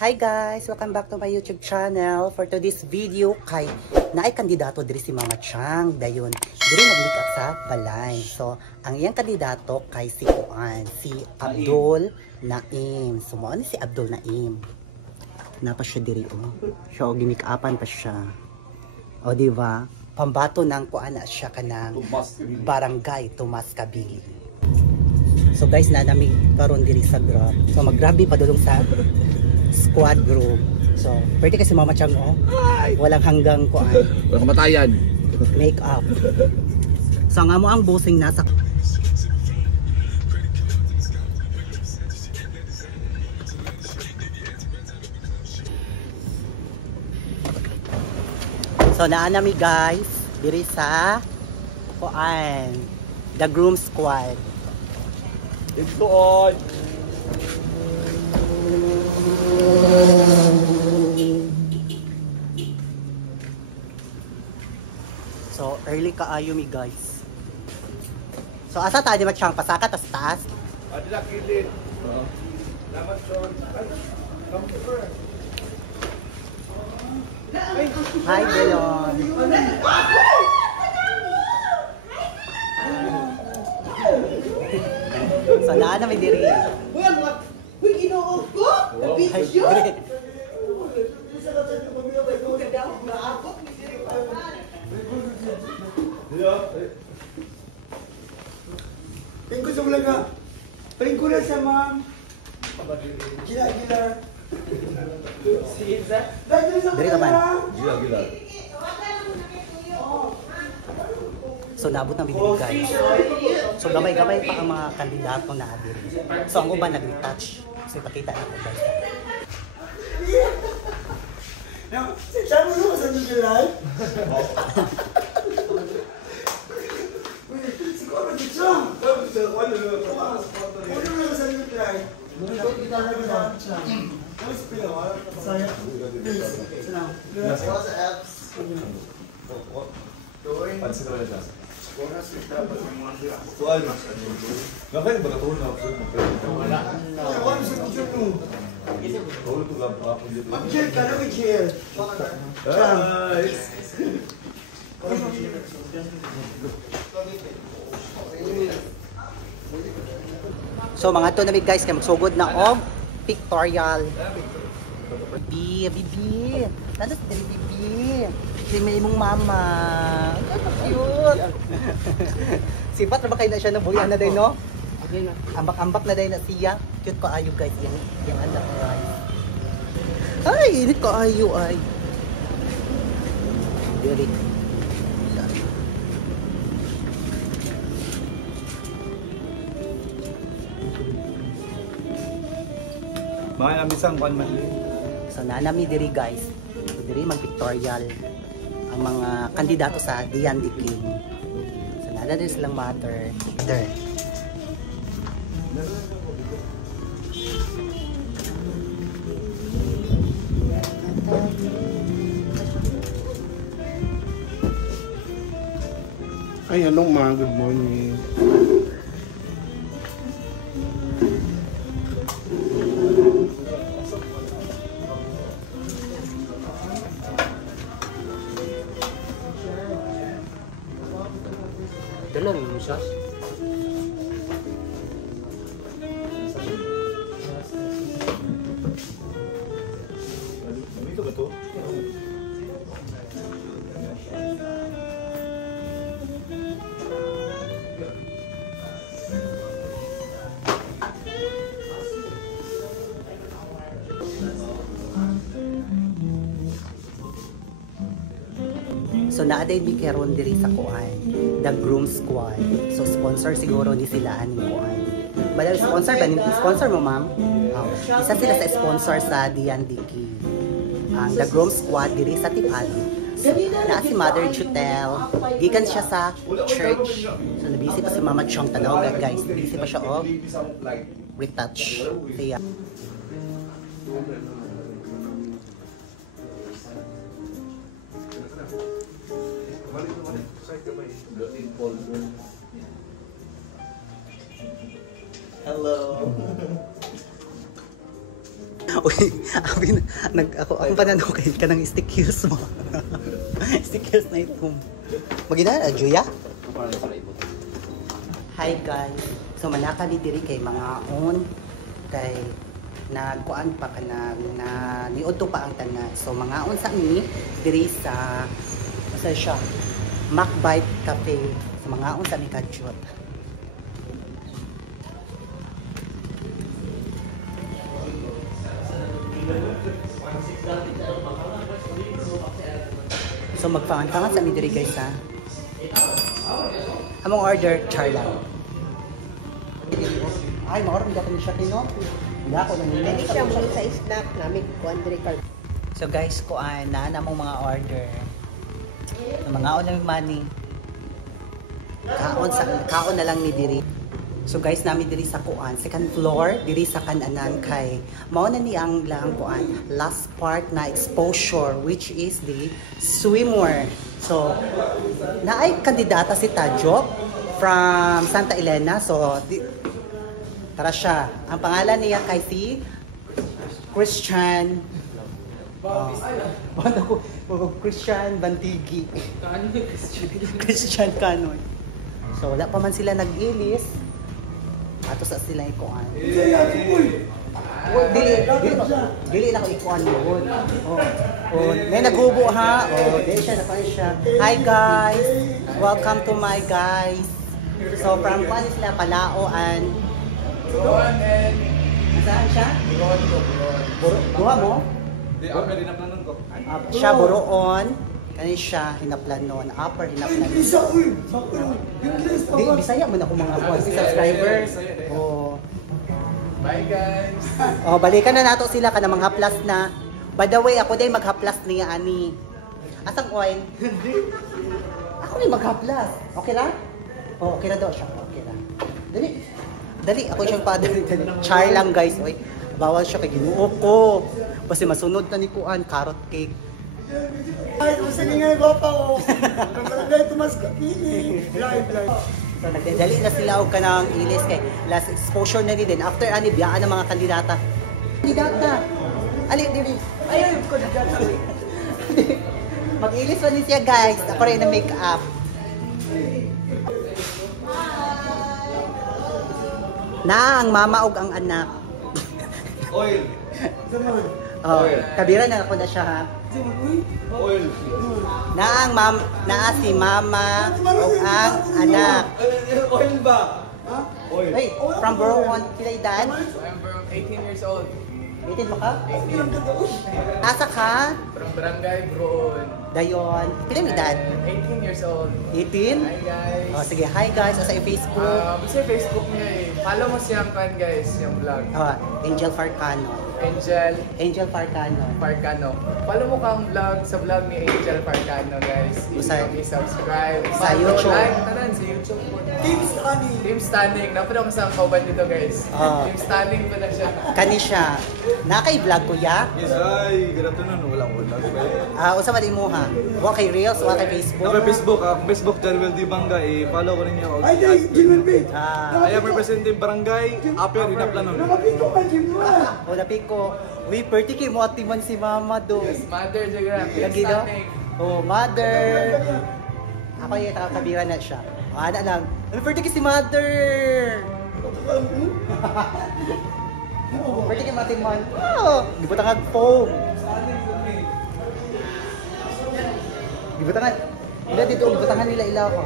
Hi guys! Welcome back to my YouTube channel. For today's video, kay naay kandidato diri si Mama Chang. Dayon, diri nag-meet up sa balay. So, ang iyang kandidato kay si Juan, si Abdul Naim. So, mo ni si Abdul Naim. Napa siya diri oh. Siya gimik upan pa siya. O di ba? Pambato ng kuana siya kanang barangay Tomas Kabili. So guys, nanami karon diri sa Grab. So mag-grabe padulong sa squad group. So, pwede kasi Mama Chang oh. Walang hanggang kuan. Walang kamatayan. Make up. So nga mo ang bossing nasa So naanami guys diri sa kuan the groom squad. Ito on. So early kaayo mi guys. So asa ta di ba siyang pasaka tas taas? Adila kilid. Dapat short. Hi Belon. So naa na may diri. Uy, ginoo ko! Nabidyo! Tingko sa bulaga. Tingko na sa ma'am. Gila-gila. Si Inza? Diri naman. Gila-gila. So naabot na diri guys. So gamay-gamay pa ang mga kandidato na diri. So ang uban nag-retouch. So ipakita na ko guys. Sabi mo sa July? Siguro dito. Ano na sa July? Muntot kita na ba? Mas pila saya. Sa apps. Pansin ko na siya. Tuwal. Gabay ba katulog na ako? Wala. Wala sa July. Tulog to gab ako dito. Mag-chill ka na, mag-chill. So mga to namig guys kay magsugod na og pictorial. Bibi. Nalas diri bibi. Si may imong mama. Ano cute. Sipat na ba kayo na siya na buya na din no? Ambak-ambak na din na siya. Cute ko ayo guys yung anak ko ay. Ay, init ko ayo ay. Diri. Mga namisang kwan man. So nanami diri guys. So, diri mag-pictorial ang mga kandidato sa Dian de King. So nana diri silang mother. There. Ay, anong ma? Good morning. Dala mo siya. Dito ba to? So naaday mi karon diri sa kuan, the groom squad. So sponsor siguro ni sila ani kuan. Bala sponsor ba ni sponsor mo ma'am? Oh, isa sila sa sponsor sa Dian de King. Ang the groom squad diri sa Tipali. So, naa si Mother Chutel. Gikan siya sa church. So nabisi pa si Mama Chong tanaw guys. Busy pa siya og retouch. Kaya Hello. Uy, ako pananukid ka ng stick heels mo. Stick heels na ito. Magina, Juya? Hi guys. So manaka ni diri kay mga on kay nagkuan pa ka na niudto pa ang tanan. So mga on sa ni diri sa asa siya Macbite Cafe. So mga on sa ni Kajot. So magpangan-pangan sa mi diri guys ha. Among order charla. Ay, maoram dapat ni siya kino. Hindi ako nang Hindi siya mo sa snack namin ko Andre Carl. So guys, kuan na namong mga order. Mga on lang money. Kaon na lang ni diri. So guys, nami diri sa kuan, second floor, diri sa kananan kay mao na ni ang lang kuan, last part na exposure which is the swimwear. So naay kandidata si Tajo from Santa Elena. So tara siya. Ang pangalan niya kay si Christian Christian Bantigi. Christian Canoy. So wala pa man sila nag-ilis. Ato sa sila ikuan. Dili na ko ikuan yun. May naghubo ha. Dili siya, nakuha siya. Hi guys! Welcome to my guys. So from kuan sila Palao and saan siya? Buha mo? Di, upper hinaplanon ko. Siya Buroon. Kani siya hinaplanon. Upper hinaplanon. Di, Bisaya mo na ako mga subscribers. Bye guys! Balikan na nato sila ka na mga haplas na. By the way, ako din maghaplas niya ani. Asang oil? Ako din maghaplas. Okay lang? Okay na daw siya. Okay lang. Dali, ako siyang padali. Char lang guys. Oy, bawal siya kay Ginoo ko. Kasi masunod na ni Kuan, carrot cake. Ay, gusto nga gwapa ko. Nagbarangay Tomas Kapili. Live. So nagdadali na sila og kanang ilis kay last exposure na din. After ani biyaan ng mga kandidata. Kandidata. Ali dili. Ay, kandidata. Mag-ilis pa ni siya guys. Ako rin na make up. Na ang mama ug ang anak. Oil. Kabira na ako na siya ha. Oil. Naa si mama ug ang anak. Oil ba? Oil. Hey, from Buroon, kila edad? I'm 18 years old. 18 mo ka? Asa ka? From Barangay Broon. Dayon. Pila mo edad? 18 years old. 18? Hi guys. Sige, hi guys. Asa yung Facebook? Basta yung Facebook niya eh. Follow mo siyang kan guys, yung vlog. Angel Farcano. Angel Farcano. Farcano. Follow mo kang vlog sa vlog ni Angel Farcano guys. I-subscribe. Sa YouTube. Like, tanan sa YouTube po. Team Standing. Napanood ko sa kauban dito guys. Team Standing pa na siya. Kani siya. Naka-vlog ko ya? Yes, ay. Ganito nun. Walang vlog. Usa man mo ha? Wa kay Reels, wa kay Facebook? Sa Facebook, Facebook Jarwell Dibanga, i-follow ko ninyo. Ay, Jimmy B. I am representing Barangay Upper Hinaplanon. Nakapito ka, Jimmy. O napik ko. Uy, perti kay mo atiman si mama do. Yes, Mother Jagram. Team Lagi do? Standing. Mother. Ako yung kabira na siya. Ana lang. Uy, perti kay si mother. Perti kay matiman. Di ba tangag foam? Di ba tangag? Ila dito, di ba tangan nila ilaw ko?